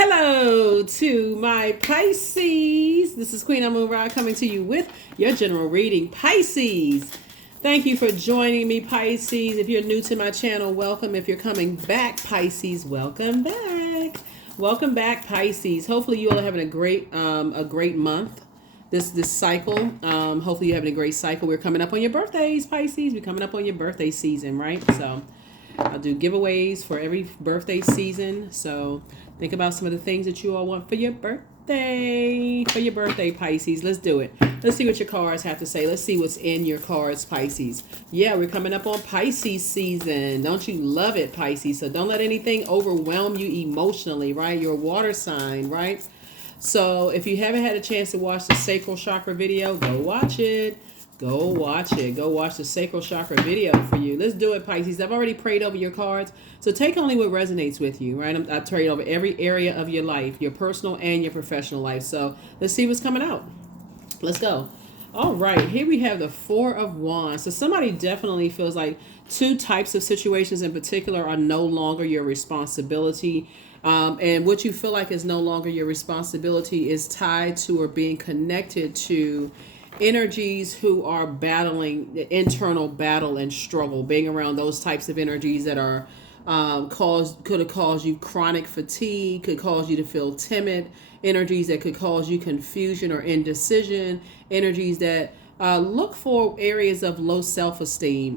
Hello to my Pisces. This is Queen Amun Ra coming to you with your general reading, Pisces. Thank you for joining me, Pisces. If you're new to my channel, welcome. If you're coming back, Pisces, welcome back. Welcome back, Pisces. Hopefully you all are having a great month. This cycle. Hopefully you're having a great cycle. We're coming up on your birthdays, Pisces. We're coming up on your birthday season, right? So I'll do giveaways for every birthday season. So think about some of the things that you all want for your birthday. For your birthday, Pisces. Let's do it. Let's see what your cards have to say. Let's see what's in your cards, Pisces. Yeah, we're coming up on Pisces season. Don't you love it, Pisces? So don't let anything overwhelm you emotionally, right? You're a water sign, right? So if you haven't had a chance to watch the sacral chakra video, go watch it. Go watch it. Go watch the sacral chakra video for you. Let's do it, Pisces. I've already prayed over your cards. So take only what resonates with you, right? I've prayed over every area of your life, your personal and your professional life. So let's see what's coming out. Let's go. All right. Here we have the Four of Wands. So somebody definitely feels like two types of situations in particular are no longer your responsibility. And what you feel like is no longer your responsibility is tied to or being connected to energies who are battling the internal battle and struggle. Being around those types of energies that are could have caused you chronic fatigue, could cause you to feel timid, energies that could cause you confusion or indecision, energies that look for areas of low self-esteem,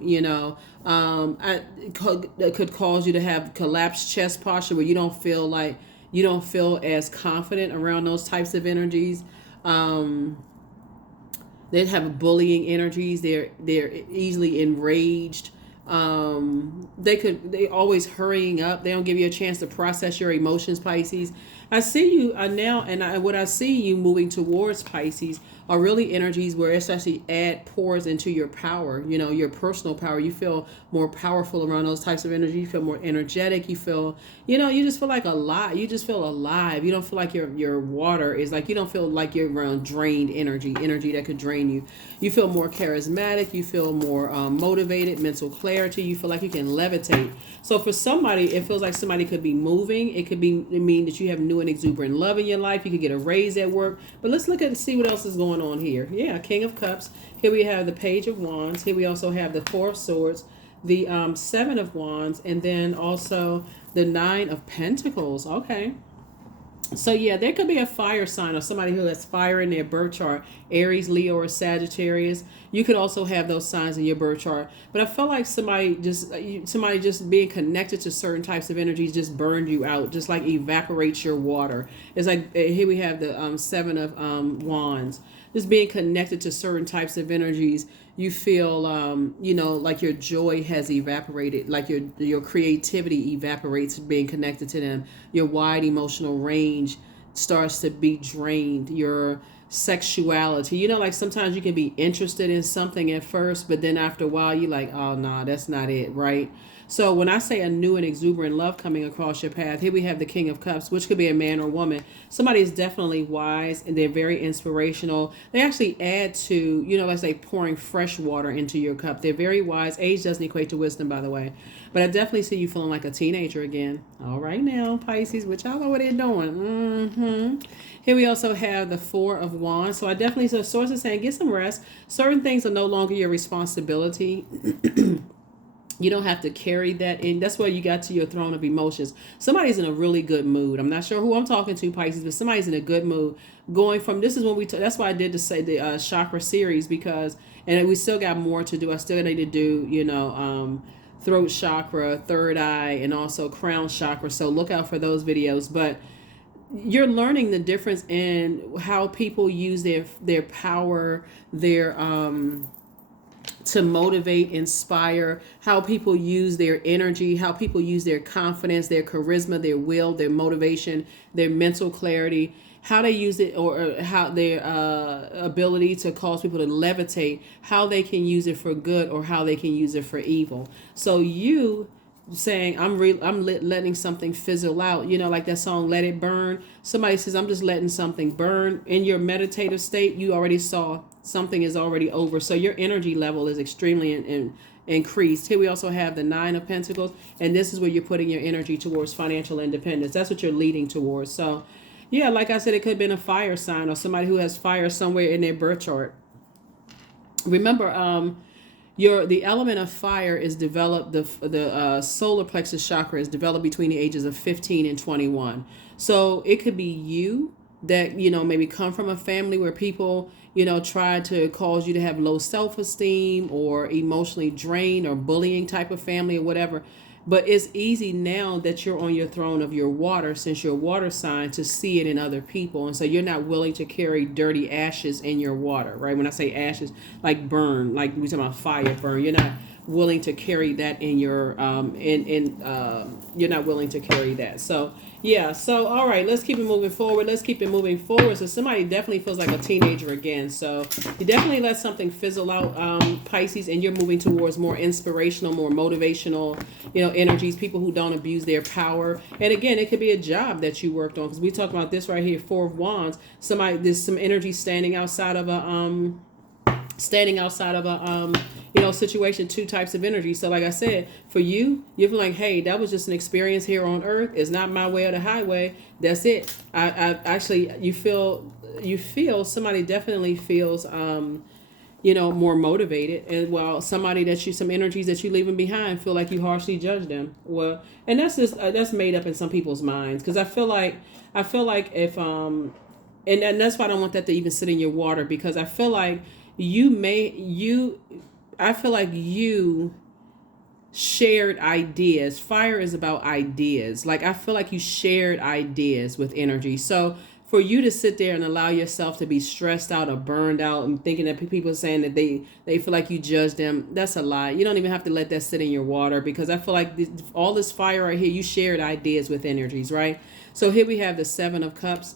that could cause you to have collapsed chest posture where you don't feel as confident around those types of energies. They have bullying energies. They're easily enraged. They always hurrying up. They don't give you a chance to process your emotions, Pisces. I see you now, and what I see you moving towards, Pisces, are really energies where it's actually pours into your power, your personal power. You feel more powerful around those types of energy. You feel more energetic. You feel, you just feel like alive. You just feel alive. You don't feel like your water is like, you don't feel like you're around drained energy that could drain you. You feel more charismatic. You feel more motivated, mental clarity. You feel like you can levitate. So for somebody, it feels like somebody could be moving. It mean that you have new and exuberant love in your life. You could get a raise at work. But let's look at and see what else is going on here. Yeah, King of Cups. Here we have the Page of Wands. Here we also have the Four of Swords, the Seven of Wands, and then also the Nine of Pentacles. Okay. So yeah, there could be a fire sign or somebody who has fire in their birth chart, Aries, Leo, or Sagittarius. You could also have those signs in your birth chart. But I feel like somebody just being connected to certain types of energies just burned you out, just like evaporates your water. It's like here we have the Seven of Wands. Just being connected to certain types of energies, you feel like your joy has evaporated, like your creativity evaporates being connected to them. Your wide emotional range starts to be drained. Your sexuality, like sometimes you can be interested in something at first, but then after a while you're like, oh no, that's not it, right? So when I say a new and exuberant love coming across your path, here we have the King of Cups, which could be a man or woman. Somebody is definitely wise and they're very inspirational. They actually add to, let's say pouring fresh water into your cup. They're very wise. Age doesn't equate to wisdom, by the way. But I definitely see you feeling like a teenager again. All right now, Pisces, which y'all know what they're doing. Here we also have the Four of Wands. So I definitely, so source is saying, get some rest. Certain things are no longer your responsibility. You don't have to carry that in. That's where you got to your throne of emotions. Somebody's in a really good mood. I'm not sure who I'm talking to, Pisces, but somebody's in a good mood. Going from, this is when that's why I did the chakra series, because, and we still got more to do. I still need to do, throat chakra, third eye, and also crown chakra. So look out for those videos. But you're learning the difference in how people use their power, their to motivate, inspire, how people use their energy, how people use their confidence, their charisma, their will, their motivation, their mental clarity, how they use it, or how their ability to cause people to levitate, how they can use it for good or how they can use it for evil. So you saying I'm letting something fizzle out, like that song Let It Burn. Somebody says I'm just letting something burn. In your meditative state, you already saw something is already over, so your energy level is extremely increased. Here we also have the Nine of Pentacles, and this is where you're putting your energy towards financial independence. That's what you're leading towards. So yeah, like I said, it could have been a fire sign or somebody who has fire somewhere in their birth chart. Remember, the element of fire is developed, the solar plexus chakra is developed between the ages of 15 and 21. So it could be you that, maybe come from a family where people, try to cause you to have low self-esteem or emotionally drained or bullying type of family or whatever. But it's easy now that you're on your throne of your water, since you're a water sign, to see it in other people. And so you're not willing to carry dirty ashes in your water, right? When I say ashes, like burn, like we talk about fire burn, you're not willing to carry that in your, you're not willing to carry that. So yeah, so all right, let's keep it moving forward. So somebody definitely feels like a teenager again. So you definitely let something fizzle out, Pisces, and you're moving towards more inspirational, more motivational, energies, people who don't abuse their power. And again, it could be a job that you worked on, because we talked about this right here, Four of Wands. There's some energy standing outside of a situation, two types of energy. So like I said, for you, you're like, hey, that was just an experience here on earth. It's not my way or the highway. That's it. I actually, you feel somebody definitely feels, more motivated. And while somebody some energies that you leaving behind feel like you harshly judge them. Well, and that's just, that's made up in some people's minds. Cause I feel like if, and that's why I don't want that to even sit in your water, because I feel like you shared ideas. Fire is about ideas. Like, I feel like you shared ideas with energy. So for you to sit there and allow yourself to be stressed out or burned out and thinking that people are saying that they feel like you judge them, that's a lie. You don't even have to let that sit in your water, because I feel like all this fire right here, you shared ideas with energies, right? So here we have the Seven of Cups.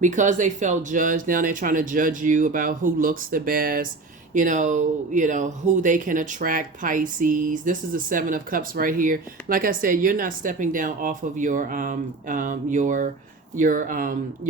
Because they felt judged, now they're trying to judge you about who looks the best, who they can attract, Pisces. This is the Seven of Cups right here. Like I said, you're not stepping down off of your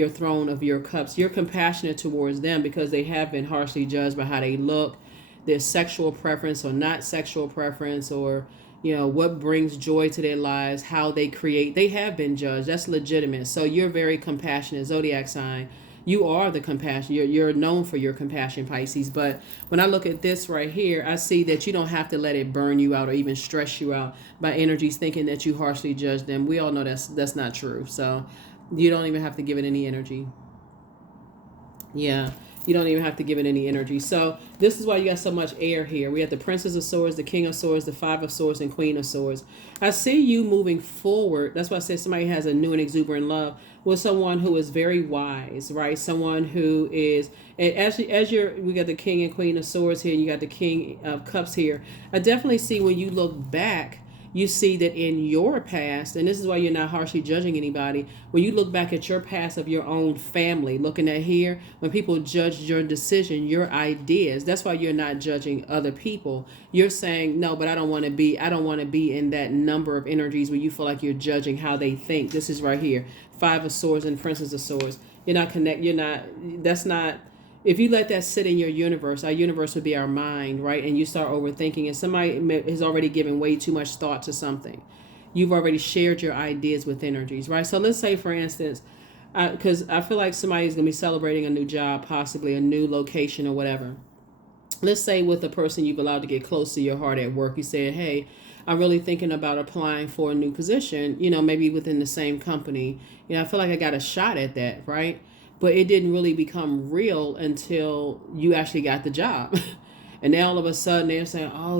throne of your cups. You're compassionate towards them because they have been harshly judged by how they look, their sexual preference or not sexual preference, or what brings joy to their lives, how they create. They have been judged. That's legitimate. So you're very compassionate, Zodiac sign. You are the compassion. You're known for your compassion, Pisces. But when I look at this right here, I see that you don't have to let it burn you out or even stress you out by energies thinking that you harshly judge them. We all know that's not true. So you don't even have to give it any energy. Yeah. You don't even have to give it any energy. So this is why you got so much air here. We have the Princess of Swords, the King of Swords, the Five of Swords, and Queen of Swords. I see you moving forward. That's why I said somebody has a new and exuberant love with someone who is very wise, right? Someone who is, and we got the King and Queen of Swords here, and you got the King of Cups here. I definitely see when you look back, you see that in your past, and this is why you're not harshly judging anybody, when you look back at your past of your own family, looking at here, when people judge your decision, your ideas, that's why you're not judging other people. You're saying, no, but I don't want to be in that number of energies where you feel like you're judging how they think. This is right here, Five of Swords and Princess of Swords. That's not, if you let that sit in your universe, our universe would be our mind, right? And you start overthinking, and somebody has already given way too much thought to something. You've already shared your ideas with energies, right? So let's say, for instance, because I feel like somebody's going to be celebrating a new job, possibly a new location or whatever. Let's say with a person you've allowed to get close to your heart at work, you said, hey, I'm really thinking about applying for a new position, maybe within the same company. I feel like I got a shot at that, right? But it didn't really become real until you actually got the job. And now all of a sudden they're saying, oh,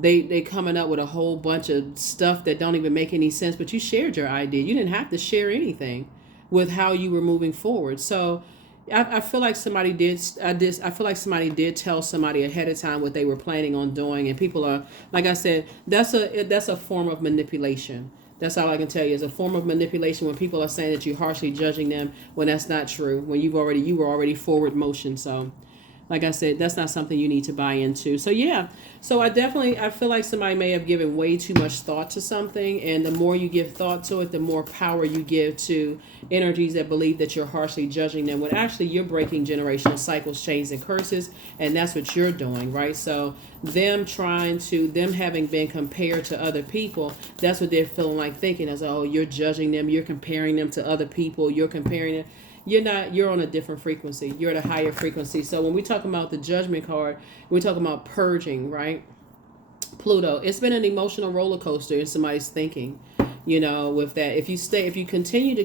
they coming up with a whole bunch of stuff that don't even make any sense. But you shared your idea. You didn't have to share anything with how you were moving forward. So I feel like somebody did. I feel like somebody did tell somebody ahead of time what they were planning on doing. And people are, like I said, that's a form of manipulation. That's all I can tell you, is a form of manipulation when people are saying that you're harshly judging them when that's not true, when you were already forward motion. So Like I said, that's not something you need to buy into. So yeah, so I feel like somebody may have given way too much thought to something, and the more you give thought to it, the more power you give to energies that believe that you're harshly judging them, when actually you're breaking generational cycles, chains, and curses, and that's what you're doing, right? So them having been compared to other people, that's what they're feeling like, thinking as, oh, you're judging them, you're comparing them to other people, you're comparing them. You're not. You're on a different frequency. You're at a higher frequency. So when we talk about the Judgment card, we're talking about purging, right? Pluto. It's been an emotional roller coaster in somebody's thinking. With that, if you continue to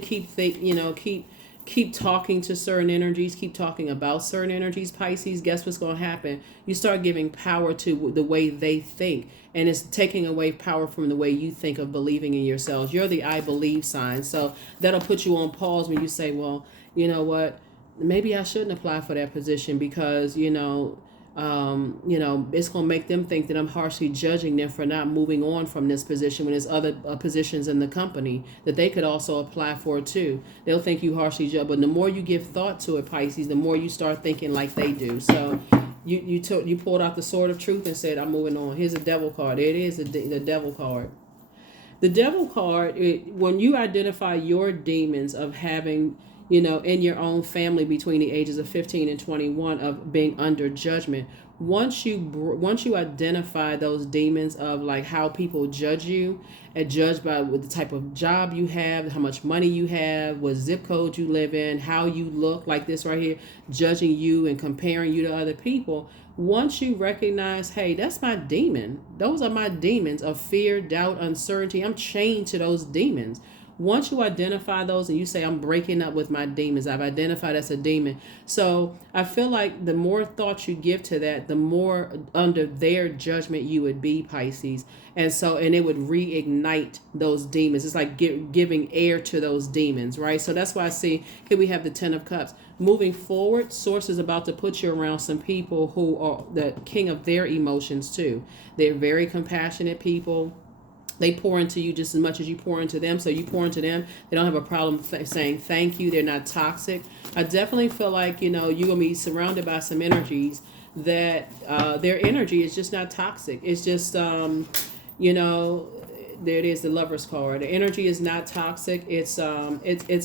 keep talking to certain energies, keep talking about certain energies, Pisces, guess what's going to happen? You start giving power to the way they think, and it's taking away power from the way you think of believing in yourselves. You're the I believe sign, so that'll put you on pause when you say, well, you know what, maybe I shouldn't apply for that position because it's going to make them think that I'm harshly judging them for not moving on from this position, when there's other positions in the company that they could also apply for too. They'll think you harshly judge, but the more you give thought to it, Pisces, the more you start thinking like they do. So you pulled out the sword of truth and said, I'm moving on. Here's a devil card. There it is, the devil card. The devil card, when you identify your demons of having, in your own family between the ages of 15 and 21 of being under judgment, once you identify those demons of like how people judge you, and judge by what the type of job you have, how much money you have, what zip code you live in, how you look, like this right here, judging you and comparing you to other people. Once you recognize, hey, that's my demon. Those are my demons of fear, doubt, uncertainty. I'm chained to those demons. Once you identify those and you say, I'm breaking up with my demons, I've identified as a demon. So I feel like the more thought you give to that, the more under their judgment you would be, Pisces. And it would reignite those demons. It's like giving air to those demons, right? So that's why I see here we have the 10 of Cups. Moving forward, Source is about to put you around some people who are the king of their emotions too. They're very compassionate people. They pour into you just as much as you pour into them. So you pour into them. They don't have a problem saying thank you. They're not toxic. I definitely feel like, you're going to be surrounded by some energies that their energy is just not toxic. It's just, there it is, the Lover's card. The energy is not toxic. It's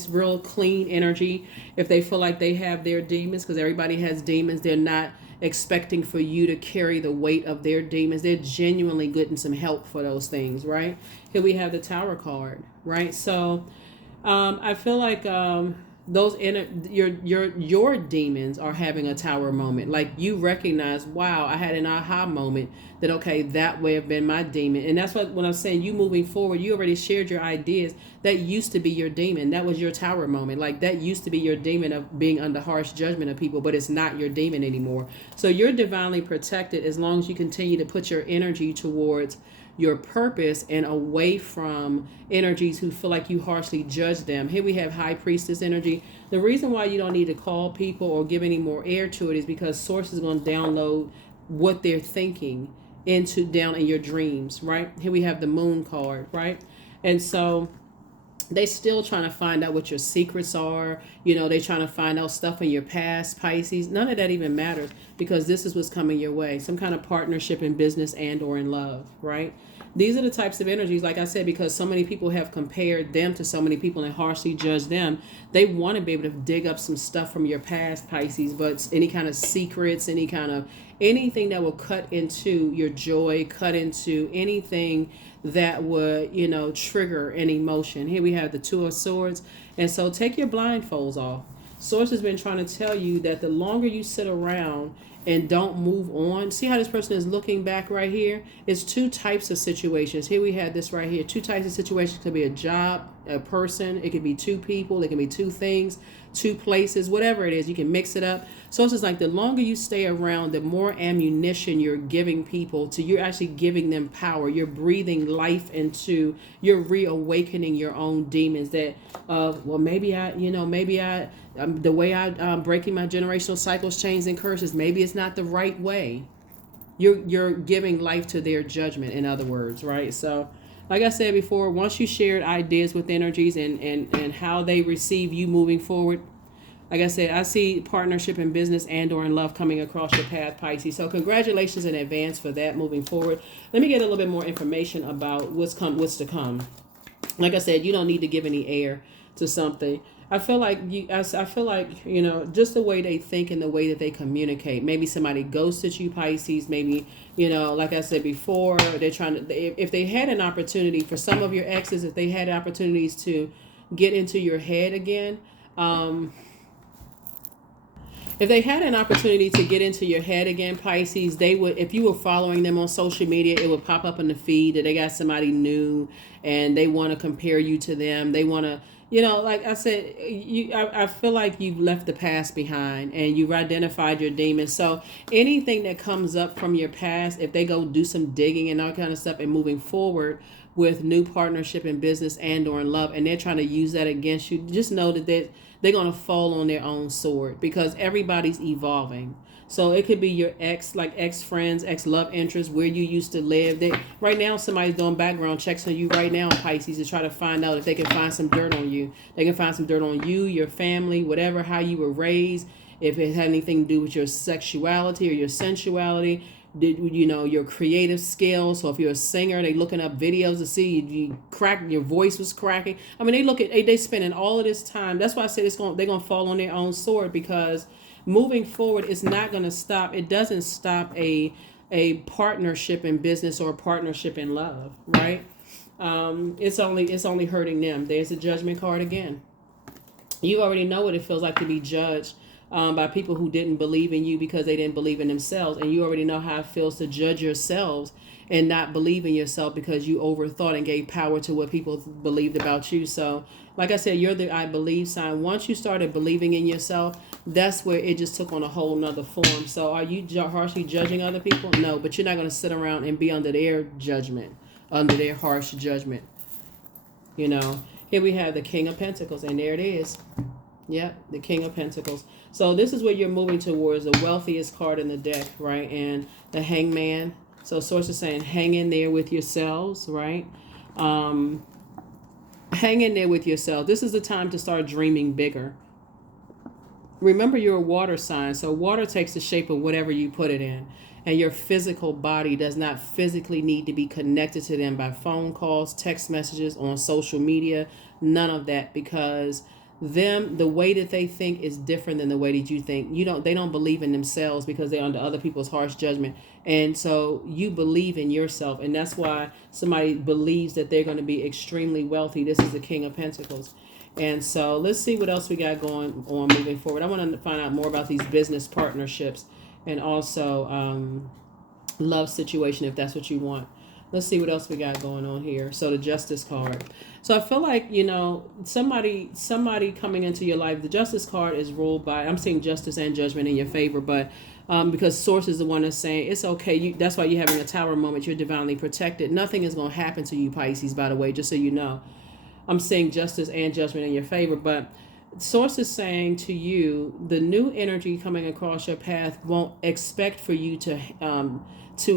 real clean energy. If they feel like they have their demons, because everybody has demons, they're not expecting for you to carry the weight of their demons. They're genuinely getting some help for those things, right? Here we have the Tower card, right? So I feel like your demons are having a tower moment. Like you recognize, wow, I had an aha moment that, okay, that may have been my demon. And that's what when I'm saying you moving forward, you already shared your ideas. That used to be your demon. That was your tower moment. Like that used to be your demon of being under harsh judgment of people, but it's not your demon anymore. So you're divinely protected as long as you continue to put your energy towards your purpose and away from energies who feel like you harshly judge them. Here we have High Priestess energy. The reason why you don't need to call people or give any more air to it is because Source is going to download what they're thinking down in your dreams, right? Here we have the Moon card, right? And so they still trying to find out what your secrets are. They trying to find out stuff in your past, Pisces. None of that even matters because this is what's coming your way. Some kind of partnership in business and or in love, right? These are the types of energies, like I said, because so many people have compared them to so many people and harshly judged them. They want to be able to dig up some stuff from your past, Pisces, but any kind of secrets, anything that will cut into your joy, cut into anything that would, trigger an emotion. Here we have the Two of Swords. And so take your blindfolds off. Source has been trying to tell you that the longer you sit around and don't move on, see how this person is looking back right here? It's two types of situations. Here we have this right here. Two types of situations. It could be a job, a person. It could be two people. It can be two things, two places, whatever it is. You can mix it up. So it's just like the longer you stay around, the more ammunition you're giving people you're actually giving them power. You're breathing life into, you're reawakening your own demons that, the way I'm breaking my generational cycles, chains, and curses, maybe it's not the right way. You're giving life to their judgment, in other words, right? So like I said before, once you shared ideas with energies and how they receive you moving forward, Like I said, I see partnership in business and or in love coming across your path, Pisces. So congratulations in advance for that moving forward. Let me get a little bit more information about what's to come. Like I said, you don't need to give any air to something. I feel like I feel like, just the way they think and the way that they communicate. Maybe somebody ghosted you, Pisces. Maybe, like I said before, they're trying to, if they had an opportunity for some of your exes, if they had opportunities to get into your head again, if they had an opportunity to get into your head again, Pisces, they would, if you were following them on social media, it would pop up in the feed that they got somebody new and they want to compare you to them. They want to, like I said, I feel like you've left the past behind and you've identified your demons. So anything that comes up from your past, if they go do some digging and all kind of stuff and moving forward with new partnership in business and or in love, and they're trying to use that against you, just know that they're going to fall on their own sword because everybody's evolving. So it could be your ex, like ex friends, ex love interests, where you used to live. Right now, somebody's doing background checks on you right now, Pisces, to try to find out if they can find some dirt on you. They can find some dirt on you, your family, whatever, how you were raised, if it had anything to do with your sexuality or your sensuality. Your creative skills. So if you're a singer, they looking up videos to see your voice was cracking. I mean, they spending all of this time. That's why I said they're gonna fall on their own sword, because moving forward, it's not gonna stop. It doesn't stop a partnership in business or a partnership in love, right? It's only hurting them. There's a Judgment card again. You already know what it feels like to be judged by people who didn't believe in you because they didn't believe in themselves. And you already know how it feels to judge yourselves and not believe in yourself because you overthought and gave power to what people believed about you. So, like I said, you're the I believe sign. Once you started believing in yourself, that's where it just took on a whole nother form. So are you harshly judging other people? No, but you're not going to sit around and be under their judgment, under their harsh judgment. Here we have the King of Pentacles, and there it is. Yep, the King of Pentacles. So this is where you're moving towards, the wealthiest card in the deck, right? And the Hangman. So Source is saying, hang in there with yourselves, right? Hang in there with yourself. This is the time to start dreaming bigger. Remember, you're a water sign, so water takes the shape of whatever you put it in. And your physical body does not physically need to be connected to them by phone calls, text messages, on social media, none of that, because the way that they think is different than the way that you think. They don't believe in themselves because they're under other people's harsh judgment. And so you believe in yourself, and that's why somebody believes that they're going to be extremely wealthy. This is the King of Pentacles. And so let's see what else we got going on moving forward. I want to find out more about these business partnerships and also love situation, if that's what you want. Let's see what else we got going on here. So the Justice card. So I feel like, somebody coming into your life, the Justice card is ruled by, I'm seeing justice and judgment in your favor, but because Source is the one that's saying it's okay. That's why you're having a Tower moment. You're divinely protected. Nothing is going to happen to you, Pisces, by the way, just so you know. I'm seeing justice and judgment in your favor, but Source is saying to you, the new energy coming across your path won't expect for you to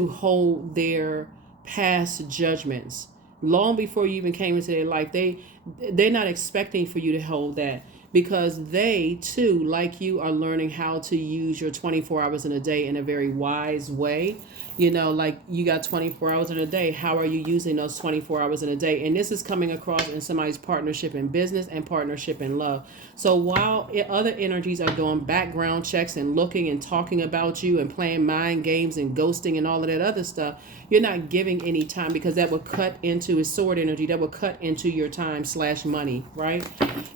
hold their past judgments long before you even came into their life. They're not expecting for you to hold that, because they too, like you, are learning how to use your 24 hours in a day in a very wise way. Like you got 24 hours in a day. How are you using those 24 hours in a day? And this is coming across in somebody's partnership in business and partnership in love. So while other energies are doing background checks and looking and talking about you and playing mind games and ghosting and all of that other stuff, you're not giving any time, because that would cut into his sword energy. That would cut into your time / money, right?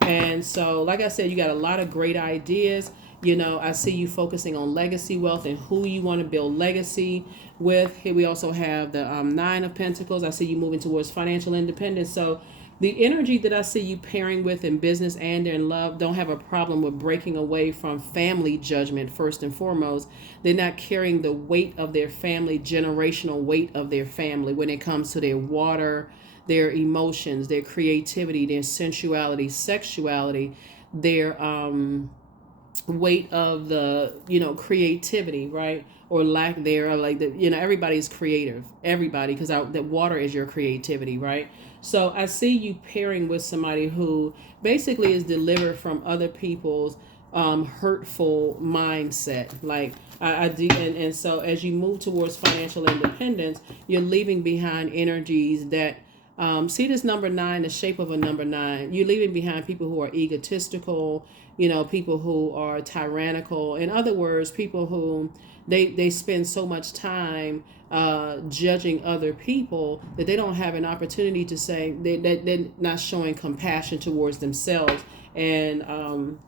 And so, like I said, you got a lot of great ideas. I see you focusing on legacy wealth and who you want to build legacy with. Here we also have the Nine of Pentacles. I see you moving towards financial independence. So the energy that I see you pairing with in business and in love don't have a problem with breaking away from family judgment first and foremost. They're not carrying the weight of their family, generational weight of their family when it comes to their water, their emotions, their creativity, their sensuality, sexuality, their weight of the creativity, right, or lack thereof. Like everybody's creative, everybody, because the water is your creativity, right? So I see you pairing with somebody who basically is delivered from other people's hurtful mindset. Like and so as you move towards financial independence, you're leaving behind energies that see this number nine, the shape of a number nine. You're leaving behind people who are egotistical, people who are tyrannical. In other words, people who they spend so much time judging other people that they don't have an opportunity to say they're not showing compassion towards themselves. And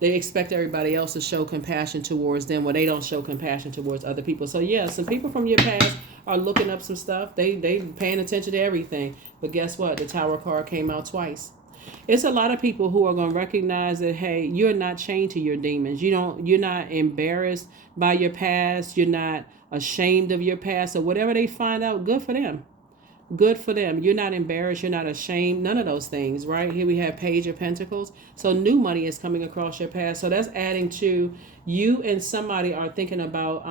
they expect everybody else to show compassion towards them when they don't show compassion towards other people. So yeah, some people from your past are looking up some stuff. They paying attention to everything. But guess what? The Tower card came out twice. It's a lot of people who are going to recognize that, hey, you're not chained to your demons. You're not embarrassed by your past. You're not ashamed of your past. So whatever they find out, good for them. Good for them. You're not embarrassed. You're not ashamed. None of those things, right? Here we have Page of Pentacles. So new money is coming across your past. So that's adding to you and somebody are thinking about,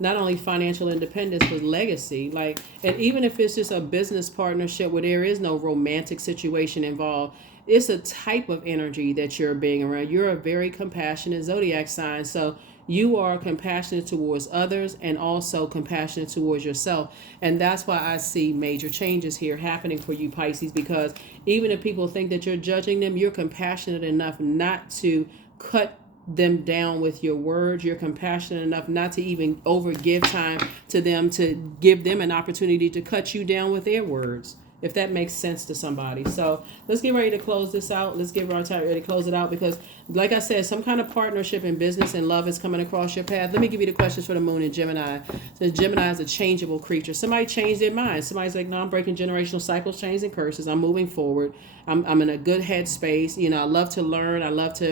not only financial independence, but legacy. Like, and even if it's just a business partnership where there is no romantic situation involved, it's a type of energy that you're being around. You're a very compassionate zodiac sign. So you are compassionate towards others and also compassionate towards yourself. And that's why I see major changes here happening for you, Pisces, because even if people think that you're judging them, you're compassionate enough not to cut them down with your words. You're compassionate enough not to even overgive time to them, to give them an opportunity to cut you down with their words, if that makes sense to somebody. So let's get ready to close this out. Let's get ready to close it out because, like I said, some kind of partnership in business and love is coming across your path. Let me give you the questions for the moon in Gemini. So Gemini is a changeable creature. Somebody changed their mind. Somebody's like, no, I'm breaking generational cycles, chains, and curses. I'm moving forward. I'm in a good headspace. I love to learn.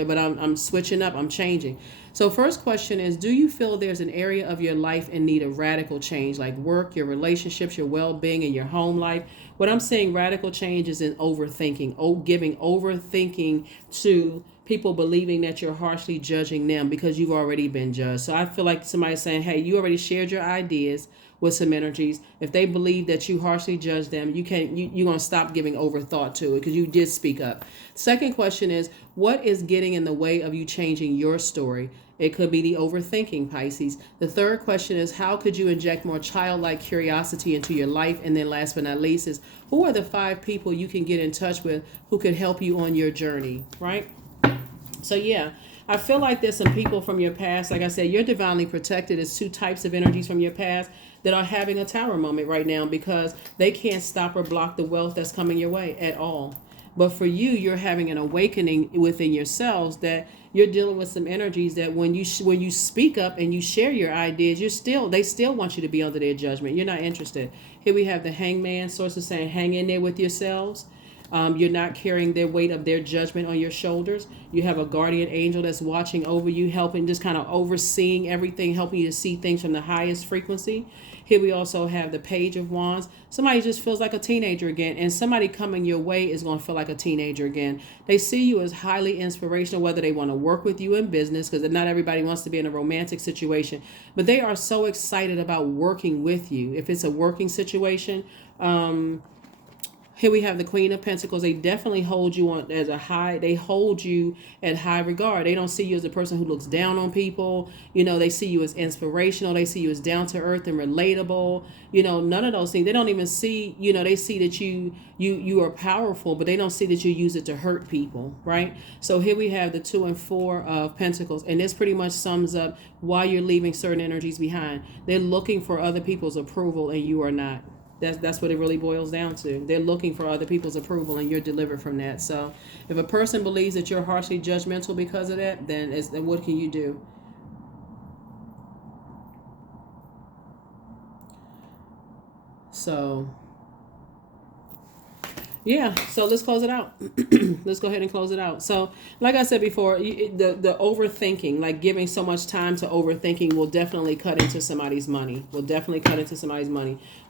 But I'm switching up. I'm changing. So first question is, do you feel there's an area of your life in need of radical change, like work, your relationships, your well-being, and your home life? What I'm saying, radical change is in overthinking, giving overthinking to people believing that you're harshly judging them because you've already been judged. So I feel like somebody's saying, hey, you already shared your ideas with some energies. If they believe that you harshly judge them, you're going to stop giving overthought to it because you did speak up. Second question is, what is getting in the way of you changing your story? It could be the overthinking, Pisces. The third question is, how could you inject more childlike curiosity into your life? And then last but not least is, who are the 5 people you can get in touch with who could help you on your journey, right? So yeah, I feel like there's some people from your past. Like I said, you're divinely protected. It's 2 types of energies from your past that are having a tower moment right now because they can't stop or block the wealth that's coming your way at all. But for you, you're having an awakening within yourselves that you're dealing with some energies that when you speak up and you share your ideas, they still want you to be under their judgment. You're not interested. Here we have the Hangman. Sources saying, hang in there with yourselves. You're not carrying their weight of their judgment on your shoulders. You have a guardian angel that's watching over you, helping, just kind of overseeing everything, helping you to see things from the highest frequency. Here we also have the Page of Wands. Somebody just feels like a teenager again, and somebody coming your way is going to feel like a teenager again. They see you as highly inspirational, whether they want to work with you in business, because not everybody wants to be in a romantic situation, but they are so excited about working with you. If it's a working situation, here we have the Queen of Pentacles. They definitely hold you they hold you at high regard. They don't see you as a person who looks down on people. They see you as inspirational. They see you as down to earth and relatable. None of those things. They don't even see, they see that you are powerful, but they don't see that you use it to hurt people, right? So here we have the 2 and 4 of Pentacles, and this pretty much sums up why you're leaving certain energies behind. They're looking for other people's approval, and you are not. That's what it really boils down to. They're looking for other people's approval, and you're delivered from that. So if a person believes that you're harshly judgmental because of that, then what can you do? So yeah, so let's close it out. Let's go ahead and close it out. So like I said before, the overthinking, like giving so much time to overthinking, will definitely cut into somebody's money.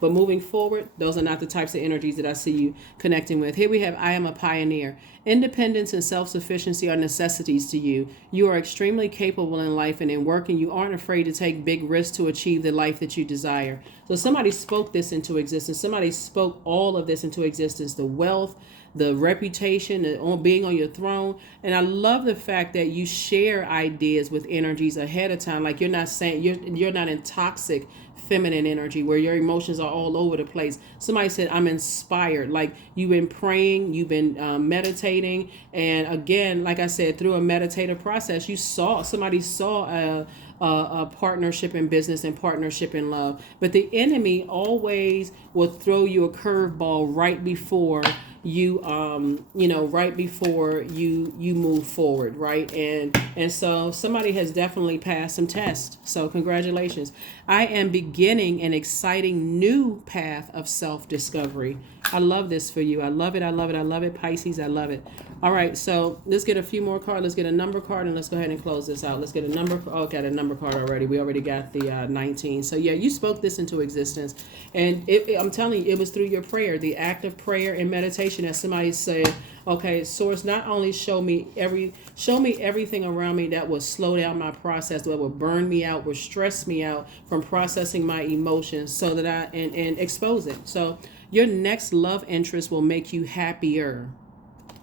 But moving forward, those are not the types of energies that I see you connecting with. Here we have, I am a pioneer. Independence and self-sufficiency are necessities to you. You are extremely capable in life and in work, and you aren't afraid to take big risks to achieve the life that you desire. So somebody spoke this into existence. Somebody spoke all of this into existence. The wealth, the reputation, on being on your throne. And I love the fact that you share ideas with energies ahead of time. Like you're not saying you're not in toxic feminine energy where your emotions are all over the place. Somebody said, I'm inspired. Like you've been praying, you've been meditating. And again, like I said, through a meditative process, somebody saw a partnership in business and partnership in love. But the enemy always will throw you a curveball right before right before you move forward, right? And so somebody has definitely passed some tests. So congratulations. I am beginning an exciting new path of self-discovery. I love this for you. I love it. I love it. I love it. Pisces, I love it. All right, so let's get a few more cards. Let's get a number card and let's go ahead and close this out. Let's get a number. Oh, got a number card already. We already got the 19. So yeah, you spoke this into existence. And I'm telling you, it was through your prayer, the act of prayer and meditation, that somebody said, okay, Source, not only show me everything around me that would slow down my process, that would burn me out, would stress me out from processing my emotions, so that and expose it. So your next love interest will make you happier.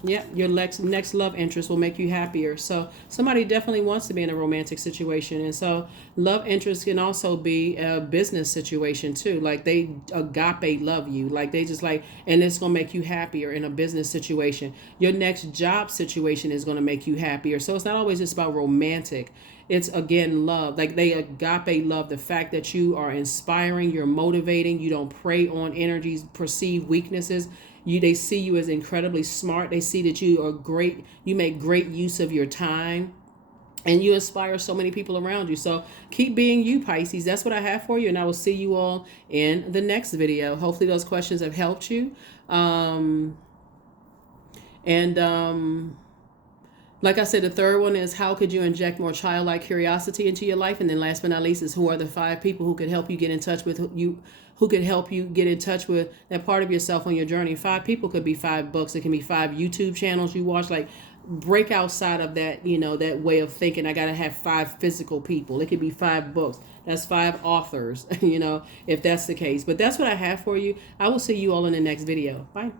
Yeah, your next love interest will make you happier. So somebody definitely wants to be in a romantic situation. And so love interest can also be a business situation too. Like they agape love you. Like they just like, and it's going to make you happier in a business situation. Your next job situation is going to make you happier. So it's not always just about romantic. It's again love. Like they agape love the fact that you are inspiring, you're motivating, you don't prey on energies, perceived weaknesses. They see you as incredibly smart. They see that you are great. You make great use of your time, and you inspire so many people around you. So keep being you, Pisces. That's what I have for you, and I will see you all in the next video. Hopefully those questions have helped you. Like I said, the third one is, how could you inject more childlike curiosity into your life? And then last but not least is, who are the 5 people who could help you get in touch with who could help you get in touch with that part of yourself on your journey? 5 people could be 5 books. It can be 5 YouTube channels you watch. Like break outside of that, that way of thinking. I got to have 5 physical people. It could be 5 books. That's 5 authors, if that's the case. But that's what I have for you. I will see you all in the next video. Bye.